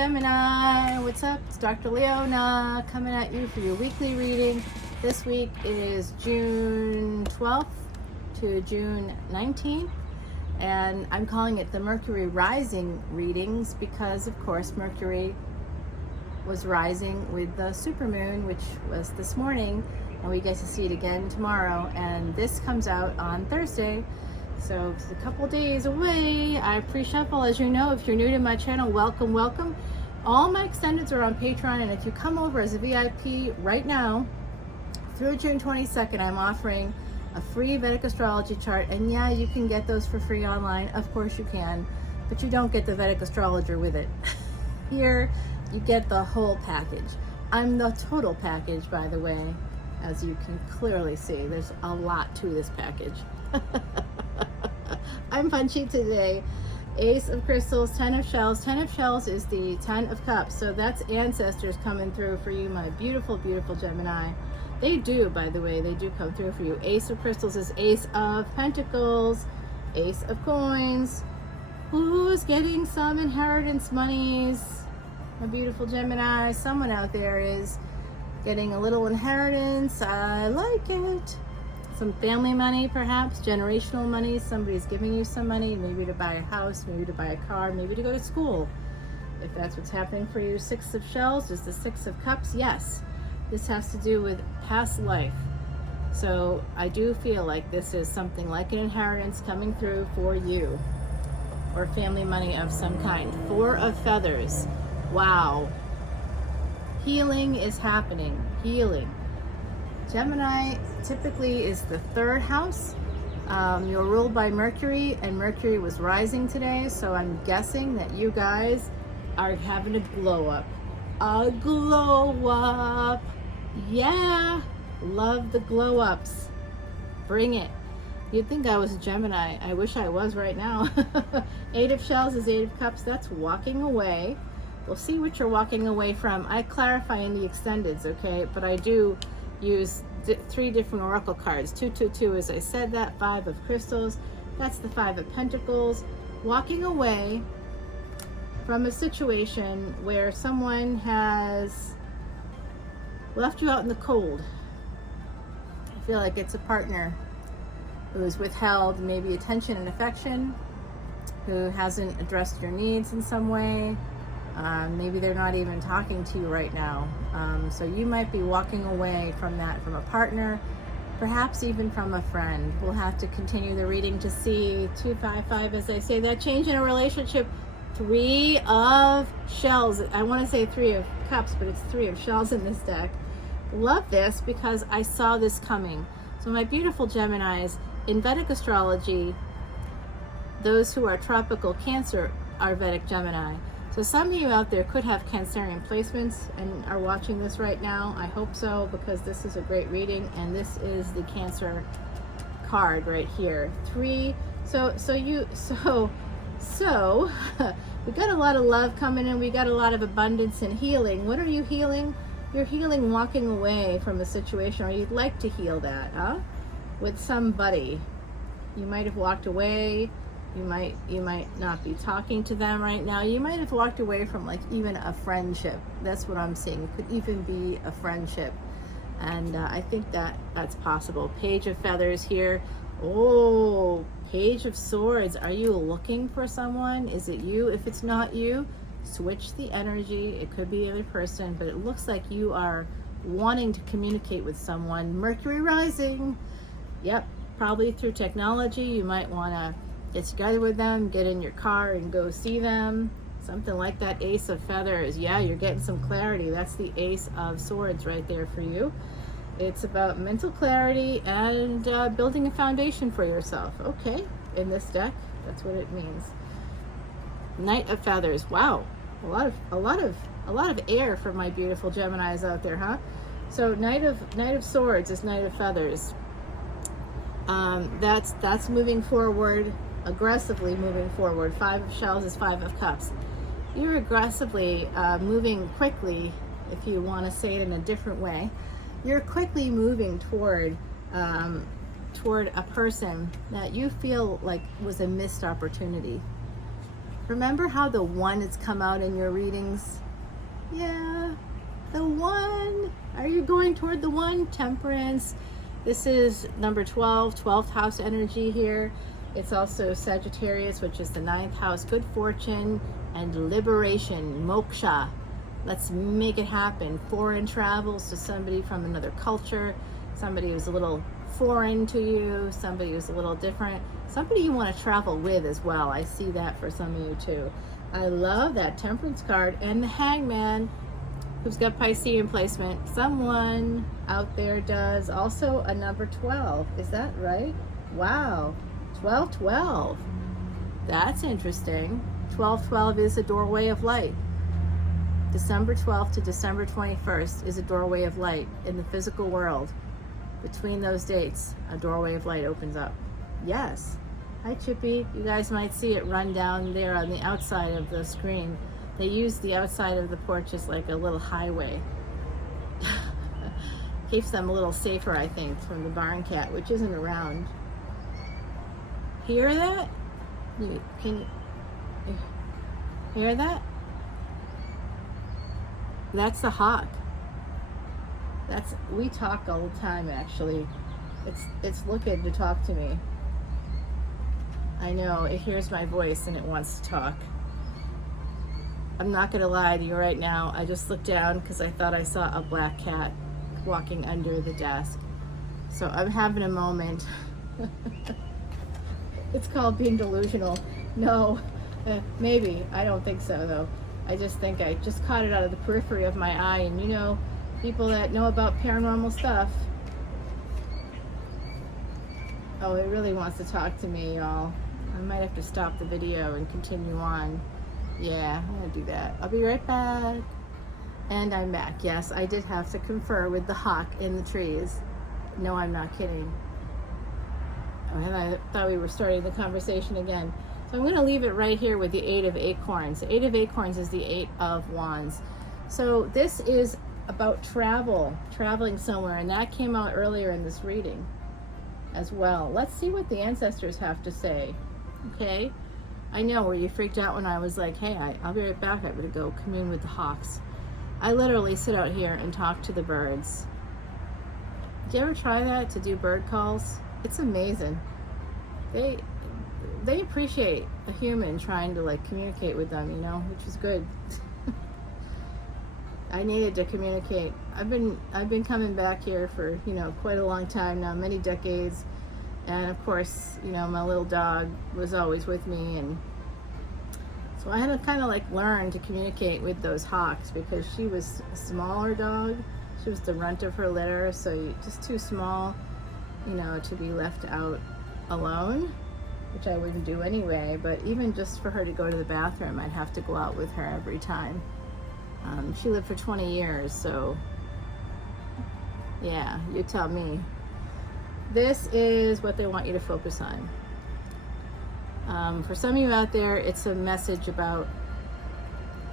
Gemini, what's up? It's Dr. Leona coming at you for your weekly reading. This week is June 12th to June 19th, and I'm calling it the Mercury rising readings because, of course, Mercury was rising with the supermoon, which was this morning, and we get to see it again tomorrow, and this comes out on Thursday. So it's a couple days away. I pre-shuffle, as you know. If you're new to my channel, welcome, welcome. All my extendeds are on Patreon, and if you come over as a VIP right now, through June 22nd, I'm offering a free Vedic astrology chart. And yeah, you can get those for free online. Of course you can, but you don't get the Vedic astrologer with it. Here, you get the whole package. I'm the total package, by the way. As you can clearly see, there's a lot to this package. I'm punchy today. Ace of crystals, 10 of shells. 10 of shells is the 10 of cups. So that's ancestors coming through for you, my beautiful, beautiful Gemini. They do, by the way, they do come through for you. Ace of crystals is ace of pentacles, ace of coins. Who's getting some inheritance monies? My beautiful Gemini. Someone out there is getting a little inheritance. I like it. Some family money, perhaps generational money. Somebody's giving you some money, maybe to buy a house, maybe to buy a car, maybe to go to school, if that's what's happening for you. 6 of shells is the 6 of cups. Yes, this has to do with past life. So I do feel like this is something like an inheritance coming through for you, or family money of some kind. 4 of feathers. Wow. Healing is happening. Healing. Gemini typically is the 3rd house. You're ruled by Mercury, and Mercury was rising today, so I'm guessing that you guys are having a glow up. A glow up. Yeah, love the glow ups. Bring it. You'd think I was a Gemini. I wish I was right now. 8 of shells is 8 of cups. That's walking away. We'll see what you're walking away from. I clarify in the extendeds, okay? But I do use 3 different oracle cards. 222, as I said that. 5 of crystals. That's the 5 of pentacles. Walking away from a situation where someone has left you out in the cold. I feel like it's a partner who's withheld maybe attention and affection, who hasn't addressed your needs in some way. Maybe they're not even talking to you right now. So you might be walking away from that, from a partner, perhaps even from a friend. We'll have to continue the reading to see. 255, as I say, that change in a relationship. 3 of shells. I want to say 3 of cups, but it's 3 of shells in this deck. Love this because I saw this coming. So my beautiful Geminis, in Vedic astrology, those who are tropical Cancer are Vedic Gemini. So some of you out there could have Cancerian placements and are watching this right now. I hope so, because this is a great reading, and this is the Cancer card right here. 3. So we got a lot of love coming in. We got a lot of abundance and healing. What are you healing? You're healing walking away from a situation, or you'd like to heal that, huh? With somebody. You might have walked away. You might not be talking to them right now. You might have walked away from, like, even a friendship. That's what I'm seeing. It could even be a friendship. And I think that's possible. Page of feathers here. Oh, Page of swords. Are you looking for someone? Is it you? If it's not you, switch the energy. It could be another person, but it looks like you are wanting to communicate with someone. Mercury rising. Yep, probably through technology. You might want to get together with them, get in your car and go see them. Something like that. Ace of feathers. Yeah, you're getting some clarity. That's the Ace of swords right there for you. It's about mental clarity and building a foundation for yourself. Okay, in this deck, that's what it means. Knight of feathers. Wow, a lot of air for my beautiful Geminis out there, huh? So Knight of swords is Knight of feathers. That's moving forward, aggressively moving forward. 5 of shells is 5 of cups. You're aggressively moving quickly, if you want to say it in a different way. You're quickly moving toward a person that you feel like was a missed opportunity. Remember how the one has come out in your readings? Yeah, the one. Are you going toward the one? Temperance. This is number 12, 12th house energy here. It's also Sagittarius, which is the 9th house, good fortune and liberation, moksha. Let's make it happen. Foreign travels to somebody from another culture, somebody who's a little foreign to you, somebody who's a little different, somebody you want to travel with as well. I see that for some of you too. I love that Temperance card and the Hangman, who's got Piscean placement. Someone out there does. Also a number 12. Is that right? Wow. 1212. That's interesting. 1212 is a doorway of light. December 12th to December 21st is a doorway of light in the physical world. Between those dates, a doorway of light opens up. Yes. Hi, Chippy. You guys might see it run down there on the outside of the screen. They use the outside of the porch as like a little highway. Keeps them a little safer, I think, from the barn cat, which isn't around. Hear that? Can you hear that? That's the hawk. We talk all the time, actually. It's looking to talk to me. I know, it hears my voice and it wants to talk. I'm not gonna lie to you right now. I just looked down because I thought I saw a black cat walking under the desk. So I'm having a moment. It's called being delusional. No, maybe. I don't think so, though. I just think I just caught it out of the periphery of my eye, and you know, people that know about paranormal stuff. Oh, it really wants to talk to me, y'all. I might have to stop the video and continue on. Yeah, I'm gonna do that. I'll be right back. And I'm back. Yes, I did have to confer with the hawk in the trees. No, I'm not kidding. Oh, I thought we were starting the conversation again. So I'm going to leave it right here with the 8 of Acorns. The 8 of Acorns is the 8 of Wands. So this is about traveling somewhere, and that came out earlier in this reading as well. Let's see what the ancestors have to say. Okay? I know, were you freaked out when I was like, hey, I'll be right back. I'm going to go commune with the hawks. I literally sit out here and talk to the birds. Did you ever try that, to do bird calls? It's amazing. They appreciate a human trying to like communicate with them, you know, which is good. I needed to communicate. I've been coming back here for, you know, quite a long time now, many decades. And of course, you know, my little dog was always with me, and so I had to kind of like learn to communicate with those hawks because she was a smaller dog. She was the runt of her litter, so just too small, you know, to be left out alone, which I wouldn't do anyway. But even just for her to go to the bathroom, I'd have to go out with her every time. She lived for 20 years, so yeah, you tell me. This is what they want you to focus on. For some of you out there, it's a message about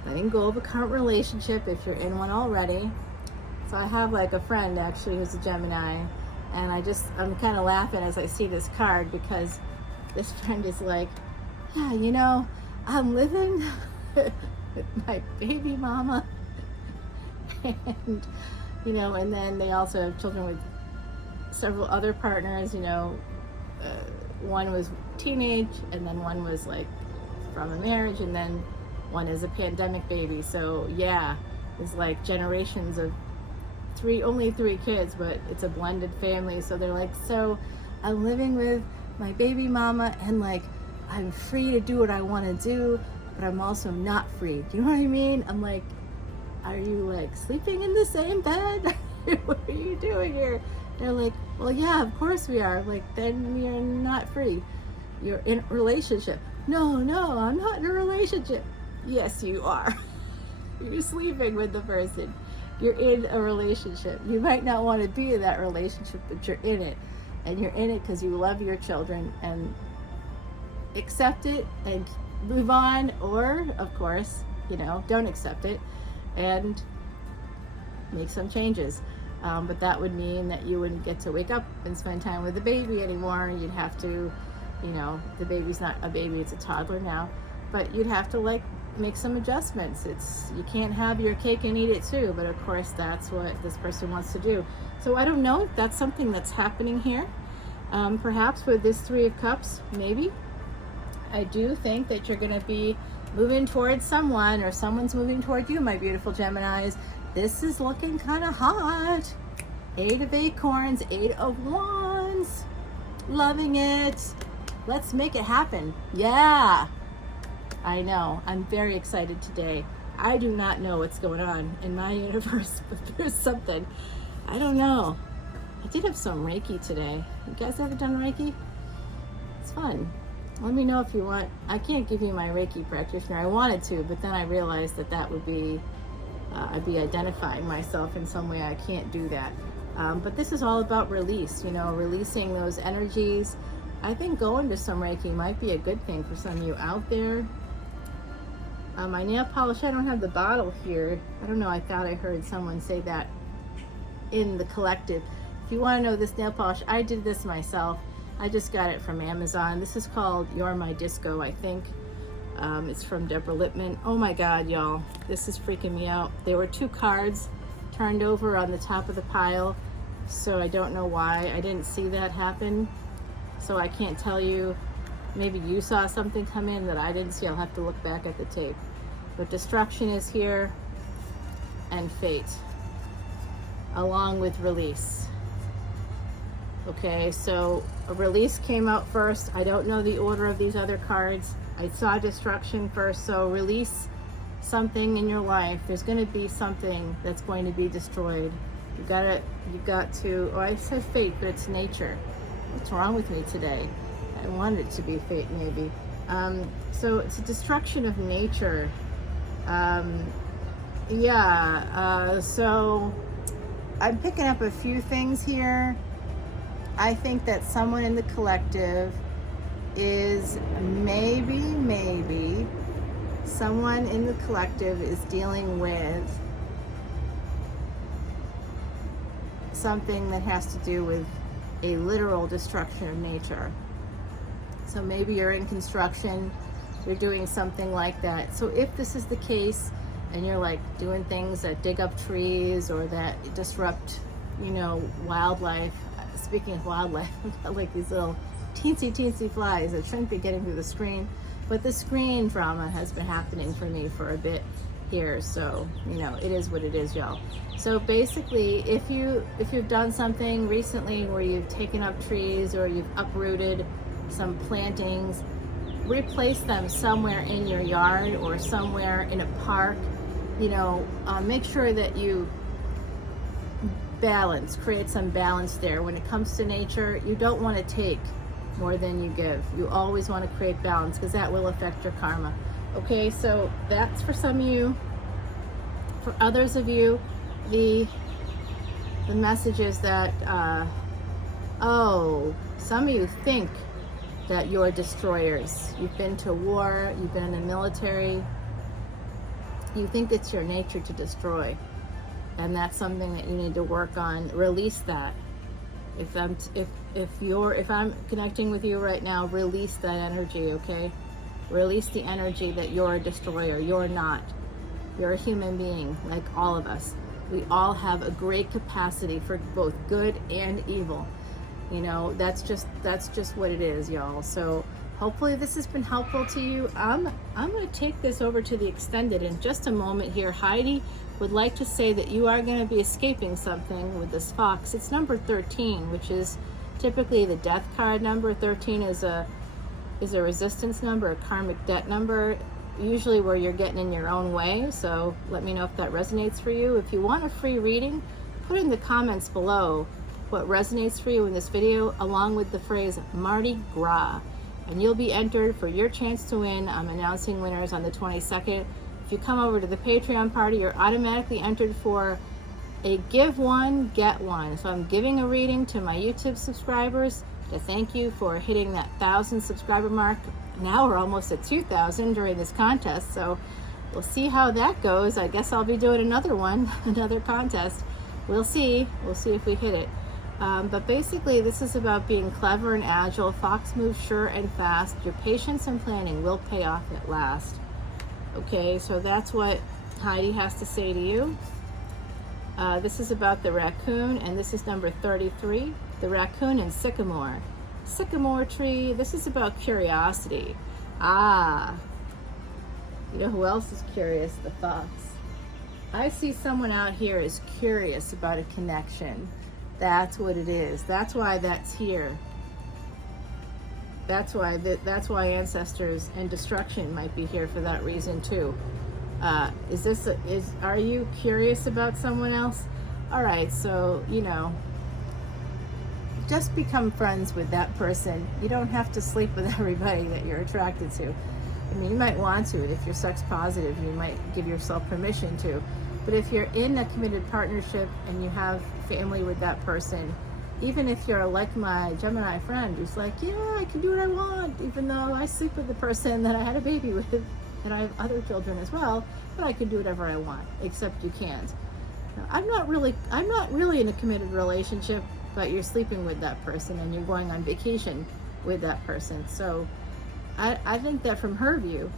letting go of a current relationship if you're in one already. So I have like a friend actually who's a Gemini, and I'm kind of laughing as I see this card because this friend is like, yeah, you know, I'm living with my baby mama, and you know, and then they also have children with several other partners, you know. One was teenage, and then one was like from a marriage, and then one is a pandemic baby. So yeah, it's like generations of only three kids, but it's a blended family. So they're like, so I'm living with my baby mama, and like I'm free to do what I want to do, but I'm also not free. Do you know what I mean? I'm like, are you like sleeping in the same bed? What are you doing here? They're like, well, yeah, of course we are. Like, then we are not free. You're in a relationship. No, I'm not in a relationship. Yes, you are. You're sleeping with the person. You're in a relationship. You might not want to be in that relationship, but you're in it. And you're in it because you love your children, and accept it and move on, or, of course, you know, don't accept it and make some changes. But that would mean that you wouldn't get to wake up and spend time with the baby anymore. You'd have to, you know, the baby's not a baby, it's a toddler now. but you'd have to like make some adjustments. You can't have your cake and eat it too, but of course that's what this person wants to do. So I don't know if that's something that's happening here. Perhaps with this Three of Cups, maybe. I do think that you're going to be moving towards someone, or someone's moving toward you, my beautiful Geminis. This is looking kind of hot. 8 of Acorns, 8 of Wands. Loving it. Let's make it happen. Yeah. I know. I'm very excited today. I do not know what's going on in my universe, but there's something. I don't know. I did have some Reiki today. You guys ever done Reiki? It's fun. Let me know if you want. I can't give you my Reiki practitioner. I wanted to, but then I realized that would be, I'd be identifying myself in some way. I can't do that. But this is all about release, releasing those energies. I think going to some Reiki might be a good thing for some of you out there. My nail polish, I don't have the bottle here. I don't know, I thought I heard someone say that in the collective. If you want to know this nail polish, I did this myself. I just got it from Amazon. This is called You're My Disco, I think. It's from Deborah Lippman. Oh my God, y'all. This is freaking me out. There were 2 cards turned over on the top of the pile. So I don't know why. I didn't see that happen. So I can't tell you. Maybe you saw something come in that I didn't see. I'll have to look back at the tape. But destruction is here, and fate, along with release. Okay, so a release came out first. I don't know the order of these other cards. I saw destruction first, so release something in your life. There's going to be something that's going to be destroyed. You've got to, oh, I said fate, but it's nature. What's wrong with me today? I wanted it to be fate, maybe. So it's a destruction of nature. So I'm picking up a few things here. I think that someone in the collective is maybe someone in the collective is dealing with something that has to do with a literal destruction of nature. So maybe you're in construction, you're doing something like that. So if this is the case, and you're like doing things that dig up trees or that disrupt, wildlife. Speaking of wildlife, I've got like these little teensy flies that shouldn't be getting through the screen. But the screen drama has been happening for me for a bit here. So, it is what it is, y'all. So basically, if you've done something recently where you've taken up trees or you've uprooted some plantings, replace them somewhere in your yard or somewhere in a park. Make sure that you create some balance there. When it comes to nature, you don't want to take more than you give. You always want to create balance, because that will affect your karma. Okay, so that's for some of you. For others of you, the message is that some of you think that you're destroyers. You've been to war, you've been in the military. You think it's your nature to destroy, and that's something that you need to work on. Release that. If I'm connecting with you right now, release that energy, okay? Release the energy that you're a destroyer. You're not. You're a human being, like all of us. We all have a great capacity for both good and evil. That's just what it is, y'all. So hopefully this has been helpful to you. I'm going to take this over to the extended in just a moment here. Heidi would like to say that you are going to be escaping something with this fox. It's number 13, which is typically the death card number. 13 is a resistance number, a karmic debt number, usually where you're getting in your own way. So let me know if that resonates for you. If you want a free reading, put in the comments below what resonates for you in this video, along with the phrase Mardi Gras, and you'll be entered for your chance to win. I'm announcing winners on the 22nd. If you come over to the Patreon party, you're automatically entered for a give one, get one. So I'm giving a reading to my YouTube subscribers to thank you for hitting that 1,000 subscriber mark. Now we're almost at 2,000 during this contest, so we'll see how that goes. I guess I'll be doing another one, another contest. We'll see if we hit it. But basically, this is about being clever and agile. Fox moves sure and fast. Your patience and planning will pay off at last. Okay, so that's what Heidi has to say to you. This is about the raccoon, and this is number 33, the raccoon and sycamore. Sycamore tree, this is about curiosity. You know who else is curious? The fox. I see someone out here is curious about a connection. That's what it is. That's why that's here. That's why ancestors and destruction might be here for that reason too. Are you curious about someone else? All right, so, you know, just become friends with that person. You don't have to sleep with everybody that you're attracted to. I mean, you might want to, and if you're sex positive, you might give yourself permission to. But if you're in a committed partnership and you have family with that person, even if you're like my Gemini friend who's like, yeah, I can do what I want, even though I sleep with the person that I had a baby with, and I have other children as well, but I can do whatever I want, except you can't. Now, I'm not really in a committed relationship, but you're sleeping with that person and you're going on vacation with that person. So I think that from her view,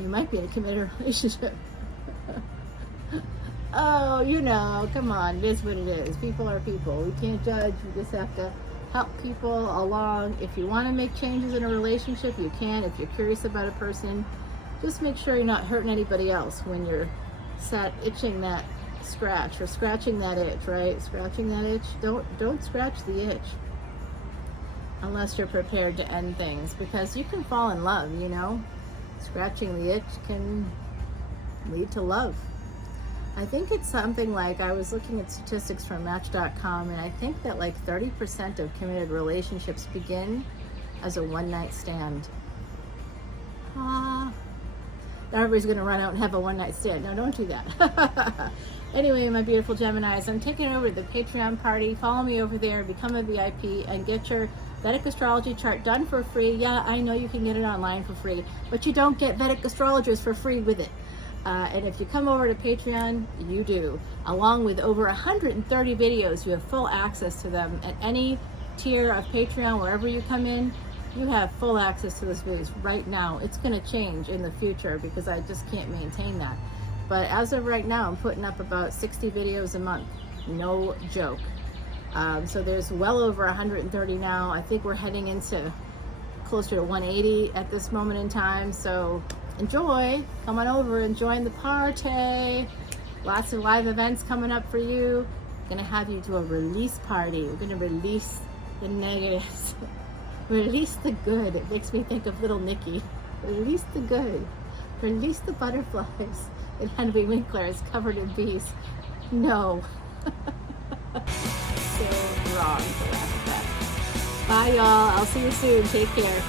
you might be in a committed relationship. Oh, you know, come on, it is what it is. People are people. We can't judge. We just have to help people along. If you want to make changes in a relationship, you can. If you're curious about a person, just make sure you're not hurting anybody else when you're itching that scratch or scratching that itch, right? Scratching that itch. Don't scratch the itch unless you're prepared to end things, because you can fall in love, you know. Scratching the itch can lead to love. I think it's something like, I was looking at statistics from Match.com, and I think that like 30% of committed relationships begin as a one-night stand. Now everybody's going to run out and have a one-night stand. No, don't do that. Anyway, my beautiful Geminis, I'm taking over the Patreon party. Follow me over there, become a VIP, and get your Vedic astrology chart done for free. Yeah, I know you can get it online for free, but you don't get Vedic astrologers for free with it. And if you come over to Patreon, you do. Along with over 130 videos, you have full access to them. At any tier of Patreon, wherever you come in, you have full access to those videos right now. It's going to change in the future because I just can't maintain that. But as of right now, I'm putting up about 60 videos a month. No joke. So there's well over 130 now. I think we're heading into closer to 180 at this moment in time. So enjoy. Come on over and join the party. Lots of live events coming up for you. I'm gonna have you do a release party. We're gonna release the negatives. Release the good. It makes me think of little Nikki. Release the good. Release the butterflies. And Henry Winkler is covered in bees. No. So wrong for that. Bye y'all. I'll see you soon. Take care.